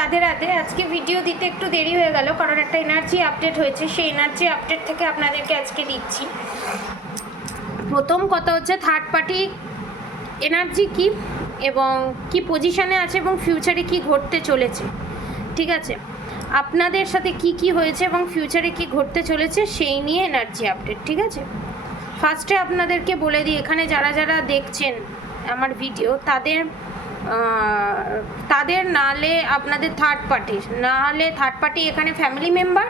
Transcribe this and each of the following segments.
রাধে রাধে। আজকে ভিডিও দিতে একটু দেরি হয়ে গেল কারণ একটা এনার্জি আপডেট হয়েছে, সেই এনার্জি আপডেট থেকে আপনাদেরকে আজকে দিচ্ছি। প্রথম কথা হচ্ছে থার্ড পার্টি এনার্জি কি এবং কি পজিশনে আছে এবং ফিউচারে কি ঘটতে চলেছে, ঠিক আছে, আপনাদের সাথে কি কি হয়েছে এবং ফিউচারে কি ঘটতে চলেছে সেই নিয়ে এনার্জি আপডেট, ঠিক আছে। ফার্স্টে আপনাদেরকে বলে দিই, এখানে যারা যারা দেখছেন আমার ভিডিও তাদের নাহলে আপনাদের থার্ড পার্টি, নাহলে থার্ড পার্টি এখানে ফ্যামিলি মেম্বার,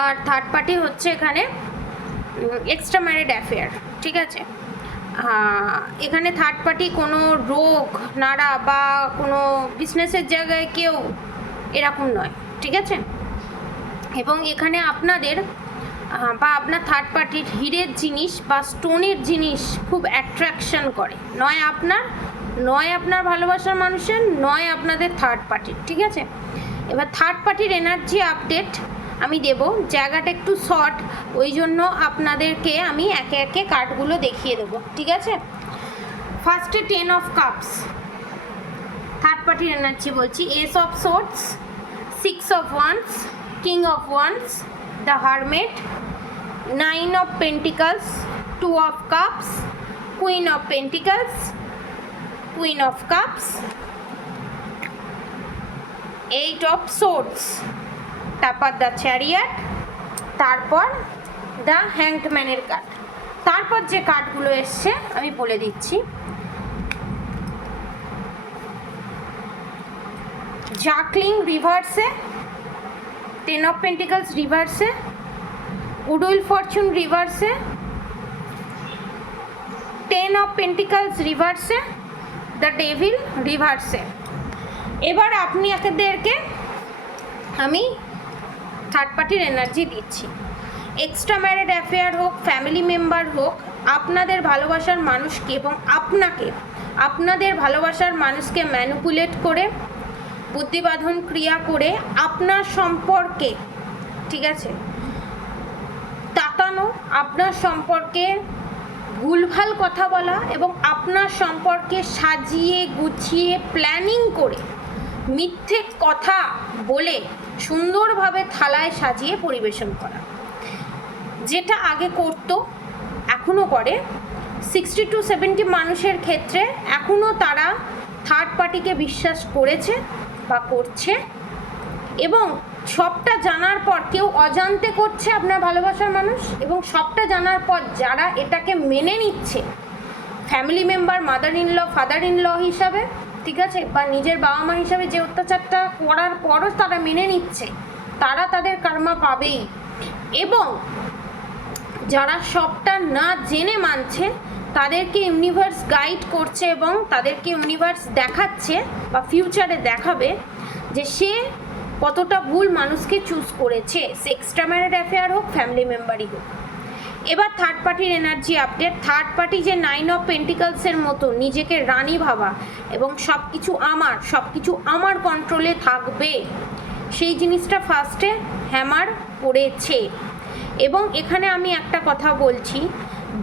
আর থার্ড পার্টি হচ্ছে এখানে এক্সট্রা ম্যারিড অ্যাফেয়ার, ঠিক আছে। এখানে থার্ড পার্টি কোনো রোগ নাড়া বা কোনো বিজনেসের জায়গায় কেউ এরকম নয়, ঠিক আছে। এবং এখানে আপনাদের বা আপনার থার্ড পার্টির হীরের জিনিস বা স্টোনের জিনিস খুব অ্যাট্রাকশন করে, নয় আপনার ভালোবাসার মানুষের, নয় আপনাদের থার্ড পার্টির, ঠিক আছে। এবার থার্ড পার্টির এনার্জি আপডেট আমি দেব, জায়গাটা একটু শর্ট, ওই জন্য আপনাদেরকে আমি একে একে কার্ডগুলো দেখিয়ে দেবো, ঠিক আছে। ফার্স্টে 10 অফ কাপস, থার্ড পার্টির এনার্জি বলছি। S of swords, 6 of wands, king of wands, the hermit, 9 of pentacles, 2 of cups, queen of pentacles, queen of cups, 8 of swords, তারপর দ্য চ্যারিয়ট, তারপর দ্য হ্যাংডম্যানের কার্ড। তারপর যে কার্ডগুলো এসছে আমি বলে দিচ্ছি। জাকলিং রিভার্সে, 10 of pentacles রিভার্সে, গুডউইল ফরচুন রিভার্সে, 10 অফ পেন্টিকলস রিভার্সে, দ্য ডেভিল রিভার্সে। এবার আপনি এদেরকে আমি থার্ড পার্টির এনার্জি দিচ্ছি। এক্সট্রা ম্যারিড অ্যাফেয়ার হোক, ফ্যামিলি মেম্বার হোক, আপনাদের ভালোবাসার মানুষকে এবং আপনাদের ভালোবাসার মানুষকে ম্যানিপুলেট করে, বুদ্ধিবাঁধন ক্রিয়া করে আপনার সম্পর্কে, ঠিক আছে, তাকানো, আপনার সম্পর্কে ভুলভাল কথা বলা এবং আপনার সম্পর্কে সাজিয়ে গুছিয়ে প্ল্যানিং করে মিথ্যে কথা বলে সুন্দরভাবে থালায় সাজিয়ে পরিবেশন করা, যেটা আগে করতো, এখনও করে। 60 to 70 মানুষের ক্ষেত্রে এখনও তারা থার্ড পার্টিকে বিশ্বাস করেছে বা করছে, এবং সবটা জানার পর কেউ অজান্তে করছে আপনার ভালোবাসার মানুষ, এবং সবটা জানার পর যারা এটাকে মেনে নিচ্ছে, family member, mother in law, father in law হিসাবে, ঠিক আছে, বা নিজের বাবা মা হিসাবে যে অত্যাচারটা করার পরও তারা মেনে নিচ্ছে, তারা তাদের কর্মা পাবেই। এবং যারা সবটা না জেনে মানছে, তাদেরকে ইউনিভার্স গাইড করছে এবং তাদেরকে ইউনিভার্স দেখাচ্ছে বা ফিউচারে দেখাবে যে সে কতটা ভুল মানুষকে চুজ করেছে, সে এক্সট্রা ম্যারিড অ্যাফেয়ার হোক, ফ্যামিলি মেম্বারই হোক। এবার থার্ড পার্টির এনার্জি আপডেট। থার্ড পার্টি যে 9 অফ পেন্টিকলসের মতো নিজেকে রানী ভাবা এবং সব কিছু আমার কন্ট্রোলে থাকবে, সেই জিনিসটা ফার্স্টে হ্যামার পড়েছে। এবং এখানে আমি একটা কথা বলছি,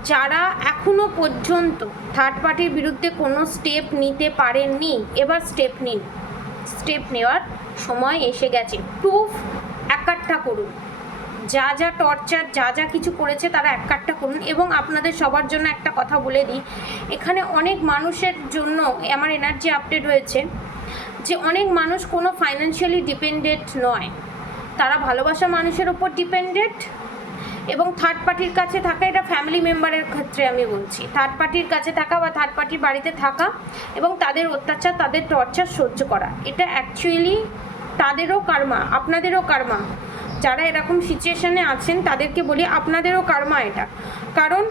যারা এখনও পর্যন্ত থার্ড পার্টির বিরুদ্ধে কোনো স্টেপ নিতে পারেননি, এবার স্টেপ নিন, স্টেপ নেওয়ার সময় এসে গেছে। প্রুফ একটা করুন, যা যা টর্চার, যা যা কিছু করেছে তারা একটা করুন। এবং আপনাদের সবার জন্য একটা কথা বলে দিই, এখানে অনেক মানুষের জন্য আমার এনার্জি আপডেট হয়েছে যে অনেক মানুষ কোনো ফাইন্যান্সিয়ালি ডিপেন্ডেন্ট নয়, তারা ভালোবাসা মানুষের ওপর ডিপেন্ডেন্ট। এবং থার্ড পার্টির কাছে থাকা, এটা ফ্যামিলি মেম্বারের ক্ষেত্রে আমি বলছি, থার্ড পার্টির কাছে থাকা বা থার্ড পার্টির বাড়িতে থাকা এবং তাদের অত্যাচার, তাদের টর্চার সহ্য করা, এটা অ্যাকচুয়ালি তাদেরও কার্মা, আপনাদেরও কার্মা। যারা এরকম সিচুয়েশনে আছেন তাদেরকে বলি আপনাদেরও কার্মা এটা। কারণ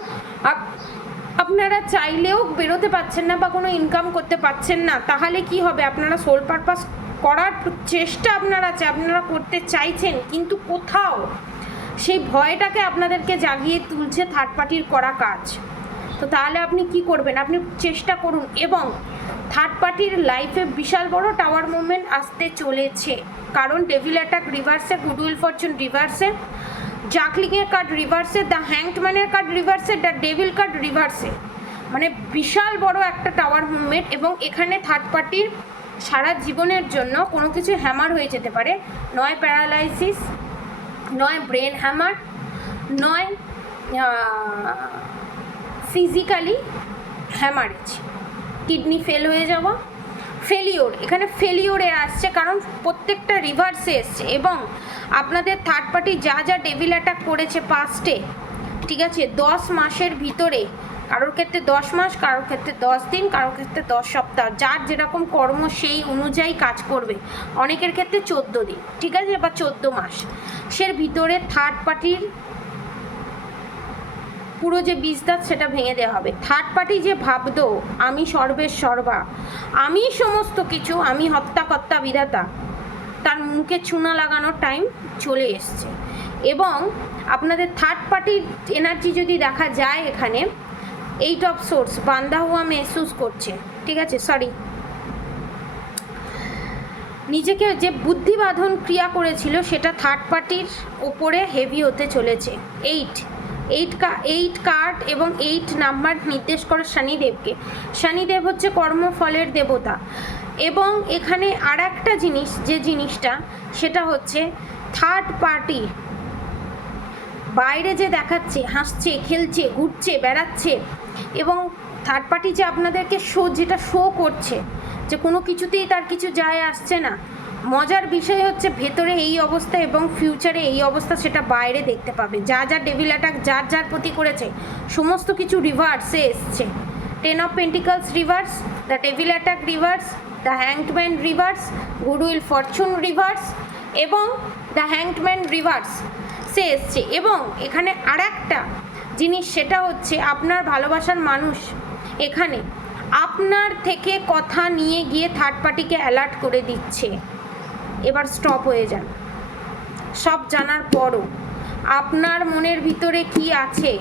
আপনারা চাইলেও বেরোতে পারছেন না বা কোনো ইনকাম করতে পারছেন না, তাহলে কি হবে? আপনারা সোল পারপাস করার চেষ্টা আপনারা করতে চাইছেন, কিন্তু কোথাও সেই ভয়টাকে আপনাদেরকে জাগিয়ে তুলছে থার্ড পার্টির করা কাজ। তো তাহলে আপনি কি করবেন? আপনি চেষ্টা করুন। এবং থার্ড পার্টির লাইফে বিশাল বড় টাওয়ার মুভমেন্ট আসতে চলেছে, কারণ ডেভিল অ্যাটাক রিভার্সে, গুডউইল ফরচুন রিভার্সে, জাকলিংয়ের কার্ড রিভার্সে, দ্য হ্যাংডম্যানের কার্ড রিভার্সে, দ্য ডেভিল কার্ড রিভার্সে, মানে বিশাল বড় একটা টাওয়ার মুভমেন্ট। এবং এখানে থার্ড পার্টির সারা জীবনের জন্য কোনো কিছু হ্যামার হয়ে যেতে পারে, নয় প্যারালাইসিস, নয় ব্রেন হ্যামার, নয় ফিজিক্যালি হ্যামারেজ, কিডনি ফেল হয়ে যাওয়া, ফেলিওর। এখানে ফেলিওরে আসছে কারণ প্রত্যেকটা রিভার্সে এসছে এবং আপনাদের থার্ড পার্টি যা যা ডেভিল অ্যাটাক করেছে পাস্টে, ঠিক আছে, 10 মাসের ভিতরে, কারোর ক্ষেত্রে 10 মাস, কারোর ক্ষেত্রে 10 দিন, কারোর ক্ষেত্রে 10 সপ্তাহ, যার যেরকম কর্ম সেই অনুযায়ী কাজ করবে, অনেকের ক্ষেত্রে 14 দিন, ঠিক আছে, বা 14 মাস সের ভিতরে থার্ড পার্টির পুরো যে বিজদাত সেটা ভেঙে দেওয়া হবে। থার্ড পার্টি যে ভাবতো আমি সর্বের সর্বা, আমি সমস্ত কিছু, আমি হত্যাকর্তা বিধাতা, তার মুখে চুনা লাগানোর টাইম চলে এসছে। এবং আপনাদের থার্ড পার্টির এনার্জি যদি দেখা যায় এখানে 8 অফ সোর্স বান্ধা হুয়া মেহসুস করছে, ঠিক আছে, সরি, নিজেকে যে বুদ্ধিবাধন ক্রিয়া করেছিল সেটা থার্ড পার্টির ওপরে হেভি হতে চলেছে। 8 কার্ড এবং 8 নাম্বার নির্দেশ করে শনিদেবকে। শনিদেব হচ্ছে কর্মফলের দেবতা। এবং এখানে আর একটা জিনিস, যে জিনিসটা সেটা হচ্ছে থার্ড পার্টি বাইরে যে দেখাচ্ছে, হাসছে, খেলছে, ঘুরছে, বেড়াচ্ছে, এবং থার্ড পার্টি যে আপনাদেরকে যেটা শো করছে যে কোনো কিছুতেই তার কিছু যায় আসছে না। মজার বিষয় হচ্ছে ভেতরে এই অবস্থা এবং ফিউচারে এই অবস্থা সেটা বাইরে দেখতে পাবে। যা যা ডেভিল অ্যাটাক যার যার প্রতি করেছে সমস্ত কিছু রিভার্সে এসছে। 10 of pentacles reverse, the devil attack reverse, the hanged man reverse, goodwill fortune reverse এবং দ্য হ্যাংডম্যান রিভার্স সে এসছে। এবং এখানে আর একটা জিনিস সেটা হচ্ছে আপনার ভালোবাসার মানুষ এখানে আপনার থেকে কথা নিয়ে গিয়ে থার্ড পার্টিকে অ্যালার্ট করে দিচ্ছে এবার স্টপ হয়ে যান। সব জানার পরও আপনার মনের ভিতরে কি আছে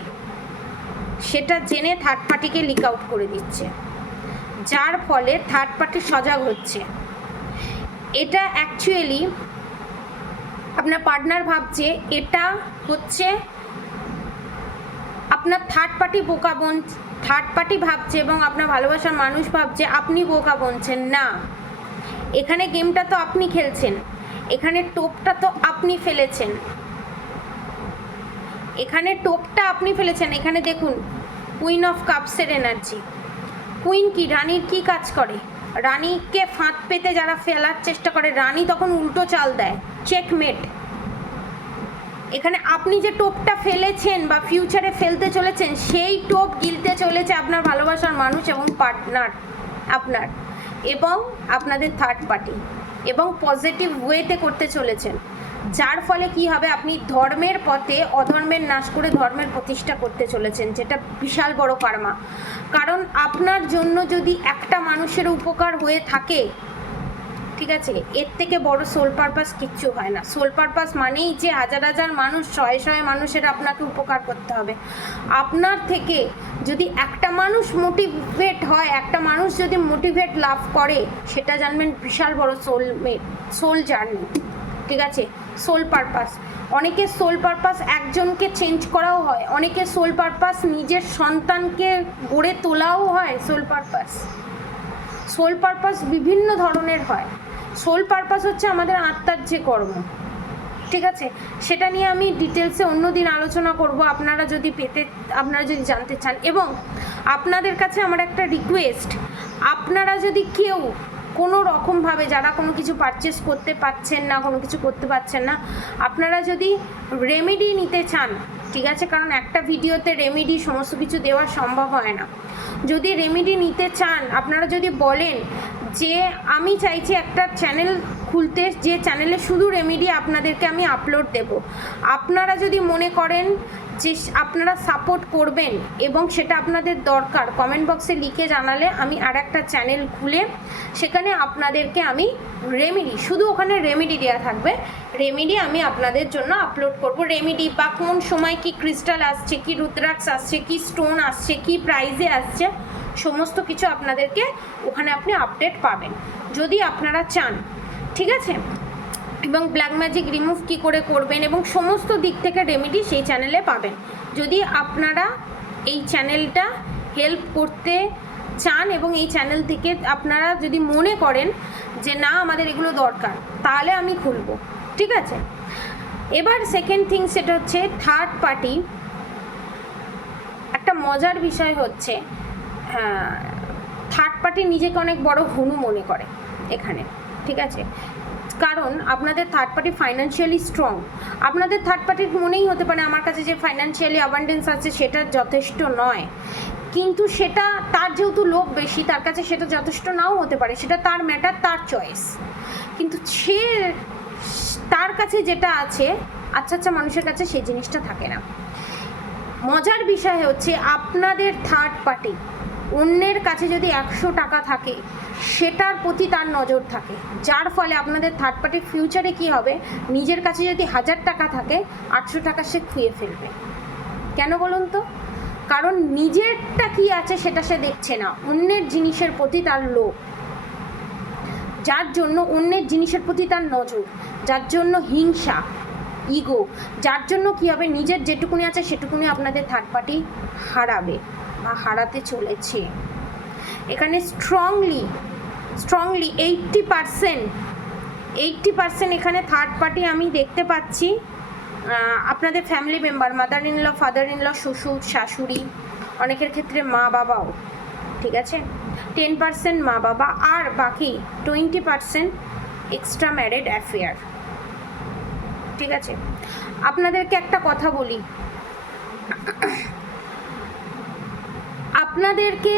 সেটা জেনে থার্ড পার্টিকে লিক আউট করে দিচ্ছে, যার ফলে থার্ড পার্টি সজাগ হচ্ছে। এটা অ্যাকচুয়ালি আপনার পার্টনার ভাবছে এটা হচ্ছে আপনার থার্ড পার্টি বোকা থার্ড পার্টি ভাবছে এবং আপনার ভালোবাসার মানুষ ভাবছে আপনি বোকা বনছেন না। এখানে গেমটা তো আপনি খেলছেন, এখানে টোপটা তো আপনি ফেলেছেন, এখানে টোপটা আপনি ফেলেছেন। এখানে দেখুন কুইন অফ কাপসের এনার্জি। কুইন কি রানীর কি কাজ করে? রানীকে ফাঁদ পেতে যারা ফেলার চেষ্টা করে রানী তখন উল্টো চাল দেয়, চেকমেট। এখানে আপনি যে টোপটা ফেলেছেন বা ফিউচারে ফেলতে চলেছেন সেই টোপ গিলতে চলেছে আপনার ভালোবাসার মানুষ এবং পার্টনার আপনার এবং আপনাদের থার্ড পার্টি, এবং পজিটিভ ওয়েতে করতে চলেছেন। যার ফলে কি হবে, আপনি ধর্মের পথে অধর্মের নাশ করে ধর্মের প্রতিষ্ঠা করতে চলেছেন, যেটা বিশাল বড় কার্মা। কারণ আপনার জন্য যদি একটা মানুষের উপকার হয়ে থাকে, ঠিক আছে, এর থেকে বড় সোল পারপাস কিচ্ছু হয় না। সোল পারপাস মানেই যে হাজার হাজার মানুষ, শয়ে শয়ে মানুষের আপনাকে উপকার করতে হবে। আপনার থেকে যদি একটা মানুষ মোটিভেট হয়, একটা মানুষ যদি মোটিভেট লাভ করে, সেটা জানবেন বিশাল বড় সোল জার্নি, ঠিক আছে, সোল পারপাস। অনেকের সোল পারপাস একজনকে চেঞ্জ করাও হয়, অনেকের সোল পারপাস নিজের সন্তানকে গড়ে তোলাও হয়। সোল পারপাস বিভিন্ন ধরনের হয়। সোল পারপাস হচ্ছে আমাদের আত্মার যে কর্ম, ঠিক আছে, সেটা নিয়ে আমি ডিটেলসে অন্যদিন আলোচনা করব আপনারা যদি জানতে চান। এবং আপনাদের কাছে আমার একটা রিকোয়েস্ট, আপনারা যদি কেউ কোনো রকমভাবে যারা কোনো কিছু পারচেস করতে পারছেন না, কোনো কিছু করতে পারছেন না, আপনারা যদি রেমেডি নিতে চান, ঠিক আছে, কারণ একটা ভিডিওতে রেমেডি সমস্ত কিছু দেওয়া সম্ভব হয় না। যদি রেমেডি নিতে চান, আপনারা যদি বলেন যে আমি চাইছি একটা চ্যানেল খুলতে, যে চ্যানেলে শুধু রেমেডি আপনাদেরকে আমি আপলোড দেব, আপনারা যদি মনে করেন যে আপনারা সাপোর্ট করবেন এবং সেটা আপনাদের দরকার, কমেন্ট বক্সে লিখে জানালে আমি আর একটা চ্যানেল খুলে সেখানে আপনাদেরকে আমি রেমেডি, শুধু ওখানে রেমেডি দেওয়া থাকবে, রেমেডি আমি আপনাদের জন্য আপলোড করব। রেমেডি বা কোন সময় কি ক্রিস্টাল আসছে, কি রুদ্রাক্ষ আসছে, কি স্টোন আসছে, কি প্রাইজে আসছে, সমস্ত কিছু আপনাদেরকে ওখানে আপনি আপডেট পাবেন যদি আপনারা চান, ঠিক আছে। এবং ব্ল্যাক ম্যাজিক রিমুভ কী করে করবেন এবং সমস্ত দিক থেকে রেমেডি সেই চ্যানেলে পাবেন। যদি আপনারা এই চ্যানেলটা হেল্প করতে চান এবং এই চ্যানেল থেকে আপনারা যদি মনে করেন যে না আমাদের এগুলো দরকার, তাহলে আমি খুলবো, ঠিক আছে। এবার সেকেন্ড থিং সেটা হচ্ছে থার্ড পার্টি। একটা মজার বিষয় হচ্ছে থার্ড পার্টি নিজেকে অনেক বড় হনু মনে করে এখানে, ঠিক আছে। কারণ আপনাদের থার্ড পার্টি ফাইন্যান্সিয়ালি স্ট্রং। আপনাদের থার্ড পার্টির মনেই হতে পারে আমার কাছে যে ফাইন্যান্সিয়ালি অ্যাবান্ডেন্স আছে সেটা যথেষ্ট নয়, কিন্তু সেটা তার যেহেতু লোভ বেশি, তার কাছে সেটা যথেষ্ট নাও হতে পারে, সেটা তার ম্যাটার, তার চয়েস। কিন্তু তার কাছে যেটা আছে আচ্ছা মানুষের কাছে সেই জিনিসটা থাকে না। মজার বিষয় হচ্ছে আপনাদের থার্ড পার্টি অন্যের কাছে যদি 100 টাকা থাকে সেটার প্রতি তার নজর থাকে, যার ফলে আপনাদের থার্ড পার্টির ফিউচারে কি হবে, নিজের কাছে যদি 1000 টাকা থাকে 800 টাকা সে খুঁয়ে ফেলবে। কেন বলুন তো? কারণ নিজেরটা কি আছে সেটা সে দেখছে না, অন্যের জিনিসের প্রতি তার লোভ, যার জন্য অন্যের জিনিসের প্রতি তার নজর, যার জন্য হিংসা, ইগো, যার জন্য কি হবে, নিজের যেটুকুনি আছে সেটুকুনি আপনাদের থার্ড পার্টি হারাবে বা হারাতে চলেছে। এখানে স্ট্রংলি 80% এখানে থার্ড পার্টি আমি দেখতে পাচ্ছি আপনাদের family member, mother in law, father in law, শ্বশুর শাশুড়ি, অনেকের ক্ষেত্রে মা বাবাও, ঠিক আছে। 10% মা বাবা, আর বাকি 20% এক্সট্রা ম্যারিড অ্যাফেয়ার, ঠিক আছে। আপনাদেরকে একটা কথা বলি, আপনাদেরকে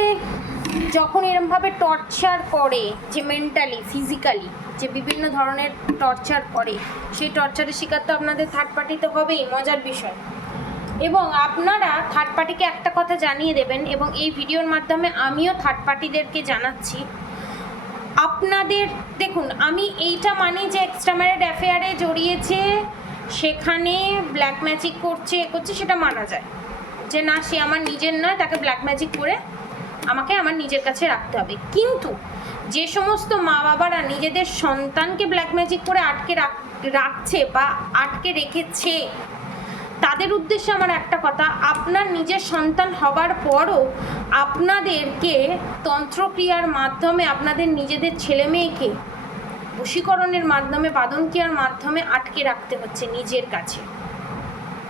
যখন এরমভাবে টর্চার করে, যে মেন্টালি ফিজিক্যালি যে বিভিন্ন ধরনের টর্চার করে, সেই টর্চারের শিকার তো আপনাদের থার্ড পার্টিতে হবেই, মজার বিষয়। এবং আপনারা থার্ড পার্টিকে একটা কথা জানিয়ে দেবেন, এবং এই ভিডিওর মাধ্যমে আমিও থার্ড পার্টিদেরকে জানাচ্ছি, আপনাদের দেখুন, আমি এইটা মানি যে এক্সট্রা ম্যারিড অ্যাফেয়ারে জড়িয়েছে, সেখানে ব্ল্যাক ম্যাজিক করছে সেটা মানা যায়, যে না সে আমার নিজের নয়, তাকে ব্ল্যাক ম্যাজিক করে আমাকে আমার নিজের কাছে রাখতে হবে। কিন্তু যে সমস্ত মা বাবারা নিজেদের সন্তানকে ব্ল্যাক ম্যাজিক করে আটকে রাখছে বা আটকে রেখেছে, তাদের উদ্দেশ্যে আমার একটা কথা, আপনার নিজের সন্তান হবার পরও আপনাদেরকে তন্ত্রক্রিয়ার মাধ্যমে আপনাদের নিজেদের ছেলে মেয়েকে বশীকরণের মাধ্যমে, বাদনক্রিয়ার মাধ্যমে আটকে রাখতে হচ্ছে নিজের কাছে,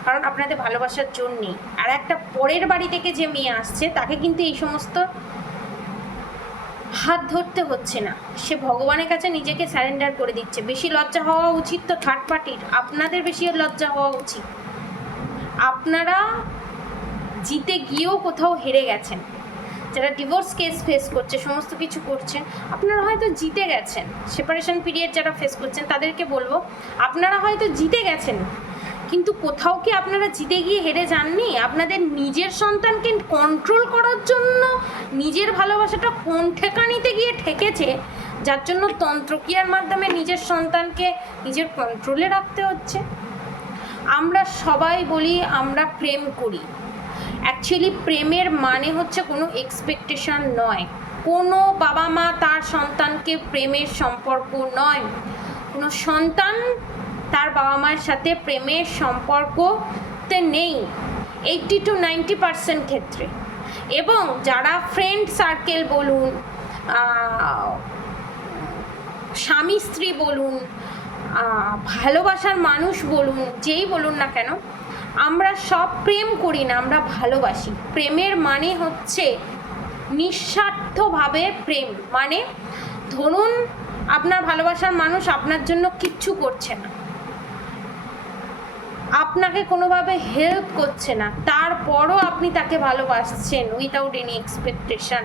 কারণ আপনাদের ভালোবাসার জন্যেই। আর একটা পরের বাড়ি থেকে যে মেয়ে আসছে তাকে কিন্তু এই সমস্ত হাত ধরতে হচ্ছে না, সে ভগবানের কাছে নিজেকে স্যারেন্ডার করে দিচ্ছে। বেশি লজ্জা হওয়া উচিত তো থার্ড পার্টির, আপনাদের বেশি লজ্জা হওয়া উচিত। আপনারা জিতে গিয়েও কোথাও হেরে গেছেন, যারা ডিভোর্স কেস ফেস করছে, সমস্ত কিছু করছেন, আপনারা হয়তো জিতে গেছেন। সেপারেশন পিরিয়ড যারা ফেস করছেন তাদেরকে বলবো, আপনারা হয়তো জিতে গেছেন, কিন্তু কোথাও কি আপনারা জিতে গিয়ে হেরে যাননি? আপনাদের নিজের সন্তানকে কন্ট্রোল করার জন্য নিজের ভালোবাসাটা কোন ঠেকানিতে গিয়ে ঠেকেছে, যার জন্য তন্ত্রক্রিয়ার মাধ্যমে নিজের সন্তানকে নিজের কন্ট্রোলে রাখতে হচ্ছে। আমরা সবাই বলি আমরা প্রেম করি, অ্যাকচুয়ালি প্রেমের মানে হচ্ছে কোনো এক্সপেকটেশন নয়, কোনো বাবা মা তার সন্তানকে প্রেমের সম্পর্ক নয়, কোনো সন্তান তার বাবা মায়ের সাথে প্রেমের সম্পর্কতে নেই 80 to 90% ক্ষেত্রে। এবং যারা ফ্রেন্ড সার্কেল বলুন, স্বামী স্ত্রী বলুন, ভালোবাসার মানুষ বলুন, যেই বলুন না কেন, আমরা সব প্রেম করি না, আমরা ভালোবাসি। প্রেমের মানে হচ্ছে নিঃস্বার্থভাবে প্রেম, মানে ধরুন আপনার ভালোবাসার মানুষ আপনার জন্য কিচ্ছু করছে না, আপনাকে কোনোভাবে হেল্প করছে না, তারপরও আপনি তাকে ভালোবাসছেন উইথাউট এনি এক্সপেকটেশন,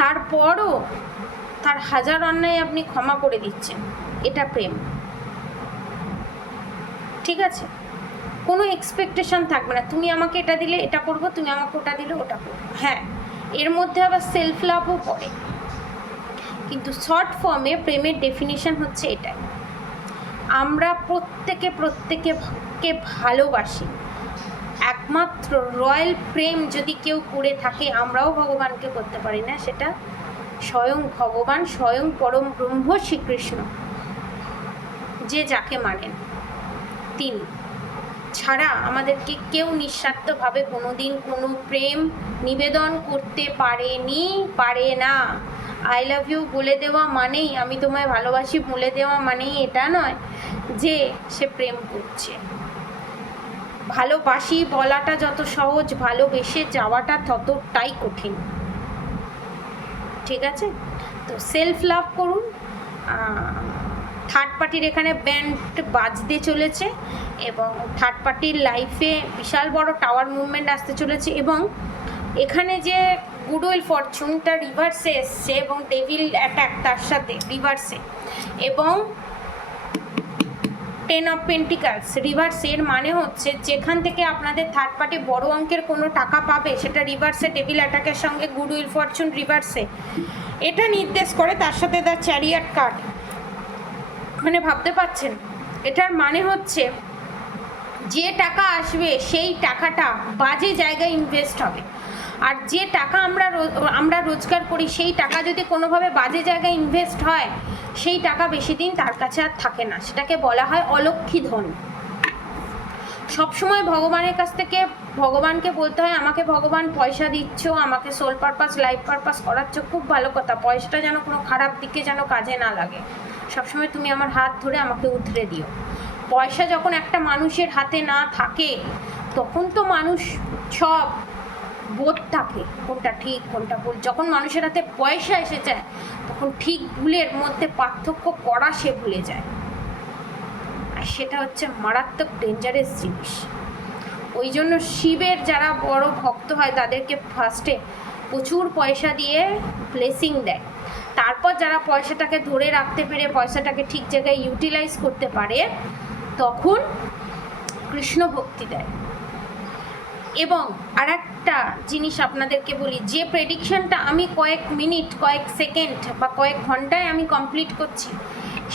তারপরও তার হাজার অন্যায় আপনি ক্ষমা করে দিচ্ছেন, এটা প্রেম, ঠিক আছে। কোনো এক্সপেকটেশন থাকবে না, তুমি আমাকে এটা দিলে এটা করব, তুমি আমাকে ওটা দিলে ওটা করবো। হ্যাঁ, এর মধ্যে আবার সেলফ লাভও পড়ে, কিন্তু শর্ট ফর্মে প্রেমের ডেফিনিশন হচ্ছে এটাই। আমরা প্রত্যেকে ভালোবাসি, একমাত্র রয়্যাল প্রেম যদি কেউ করে থাকে, আমরাও ভগবানকে করতে পারি না, সেটা স্বয়ং ভগবান, স্বয়ং পরম ব্রহ্ম শ্রীকৃষ্ণ, যে যাকে মানেন তিনি, ছাড়া আমাদেরকে কেউ নিঃস্বার্থভাবে কোনোদিন কোনো প্রেম নিবেদন করতে পারে না। আই লাভ ইউ বলে দেওয়া মানেই, আমি তোমায় ভালোবাসি বলে দেওয়া মানেই এটা নয় যে সে প্রেম করছে। ভালোবাসি বলাটা যত সহজ, ভালোবেসে যাওয়াটা ততটাই কঠিন। ঠিক আছে? তো সেলফ লাভ করুন। থার্ড পার্টির এখানে ব্যান্ড বাজতে চলেছে এবং থার্ড পার্টির লাইফে বিশাল বড় টাওয়ার মুভমেন্ট আসতে চলেছে এবং এখানে যে গুড উইল ফরচুনটা রিভার্সে এসছে এবং ডেভিল অ্যাটাক তার সাথে রিভার্সে এবং 10 অফ পেন্টিকালস রিভার্সের মানে হচ্ছে যেখান থেকে আপনাদের থার্ড পার্টি বড় অঙ্কের কোনো টাকা পাবে সেটা রিভার্সে ডেভিল অ্যাটাকের সঙ্গে গুড উইল ফরচুন রিভার্সে এটা নির্দেশ করে। তার সাথে দ্য চ্যারিয়াট কার্ড, মানে ভাবতে পারছেন এটার মানে হচ্ছে যে টাকা আসবে সেই টাকাটা বাজে জায়গায় ইনভেস্ট হবে, আর যে টাকা আমরা রোজগার করি সেই টাকা যদি কোনোভাবে বাজে জায়গায় ইনভেস্ট হয় সেই টাকা বেশি দিন তার কাছে আর থাকে না, সেটাকে বলা হয় অলক্ষী ধন। সবসময় ভগবানের কাছ থেকে ভগবানকে বলতে হয় আমাকে ভগবান পয়সা দিচ্ছ, আমাকে সোল পারপাস লাইফ পারপাস করাচ্ছ, খুব ভালো কথা, পয়সাটা যেন কোনো খারাপ দিকে যেন কাজে না লাগে, সবসময় তুমি আমার হাত ধরে আমাকে উতরে দিও। পয়সা যখন একটা মানুষের হাতে না থাকে তখন তো মানুষ সব বোধ থাকে কোনটা ঠিক কোনটা ভুল। যখন মানুষের হাতে পয়সা এসে যায় তখন ঠিক ভুলের মধ্যে পার্থক্য করা সে ভুলে যায়, আর সেটা হচ্ছে মারাত্মক ডেঞ্জারাস জিনিস। ওই জন্য শিবের যারা বড় ভক্ত হয় তাদেরকে ফার্স্টে প্রচুর পয়সা দিয়ে ব্লেসিং দেয়, তারপর যারা পয়সাটাকে ধরে রাখতে পেরে পয়সাটাকে ঠিক জায়গায় ইউটিলাইজ করতে পারে তখন কৃষ্ণ ভক্তি দেয়। এবং আর একটা জিনিস আপনাদেরকে বলি, যে প্রেডিকশনটা আমি কয়েক মিনিট কয়েক সেকেন্ড বা কয়েক ঘন্টায় আমি কমপ্লিট করছি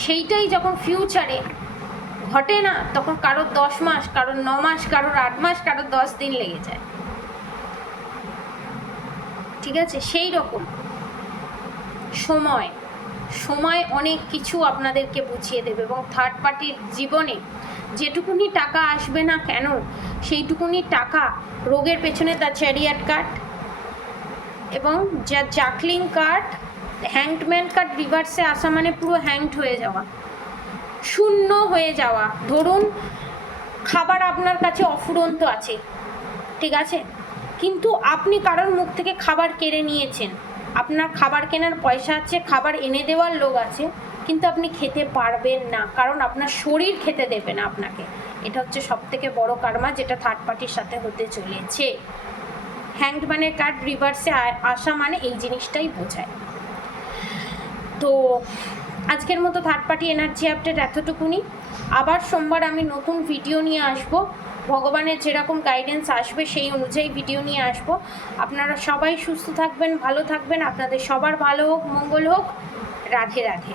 সেইটাই যখন ফিউচারে ঘটে না তখন কারোর 10 মাস, কারোর 9 মাস, কারোর 8 মাস, কারোর 10 দিন লেগে যায়। ঠিক আছে? সেই রকম সময় অনেক কিছু আপনাদেরকে বুঝিয়ে দেবে এবং থার্ড পার্টির জীবনে যেটুকুনি টাকা আসবে না কেন সেইটুকুনি টাকা রোগের পেছনে দ্য চ্যারিয়াট কার্ড এবং যা জাকলিং কার্ড, হ্যাংডম্যান কার্ড রিভার্সে আসা মানে পুরো হ্যাংড হয়ে যাওয়া, শূন্য হয়ে যাওয়া। ধরুন খাবার আপনার কাছে অফুরন্ত আছে, ঠিক আছে, কিন্তু আপনি কারোর মুখ থেকে খাবার কেড়ে নিয়েছেন, আপনার খাবার কেনার পয়সা আছে, খাবার এনে দেওয়ার লোক আছে, কিন্তু আপনি খেতে পারবেন না কারণ আপনার শরীর খেতে দেবে না আপনাকে। এটা হচ্ছে সবথেকে বড় কার্মা যেটা থার্ড পার্টির সাথে হতে চলেছে। হ্যাংডম্যানের কার্ড রিভার্সে আসা মানে এই জিনিসটাই বোঝায়। তো আজকের মতো থার্ড পার্টি এনার্জি আপডেট এতটুকুনি। আবার সোমবার আমি নতুন ভিডিও নিয়ে আসব, ভগবানের যেরকম গাইডেন্স আসবে সেই অনুযায়ী ভিডিও নিয়ে আসব। আপনারা সবাই সুস্থ থাকবেন, ভালো থাকবেন, আপনাদের সবার ভালো হোক, মঙ্গল হোক। রাধে রাধে।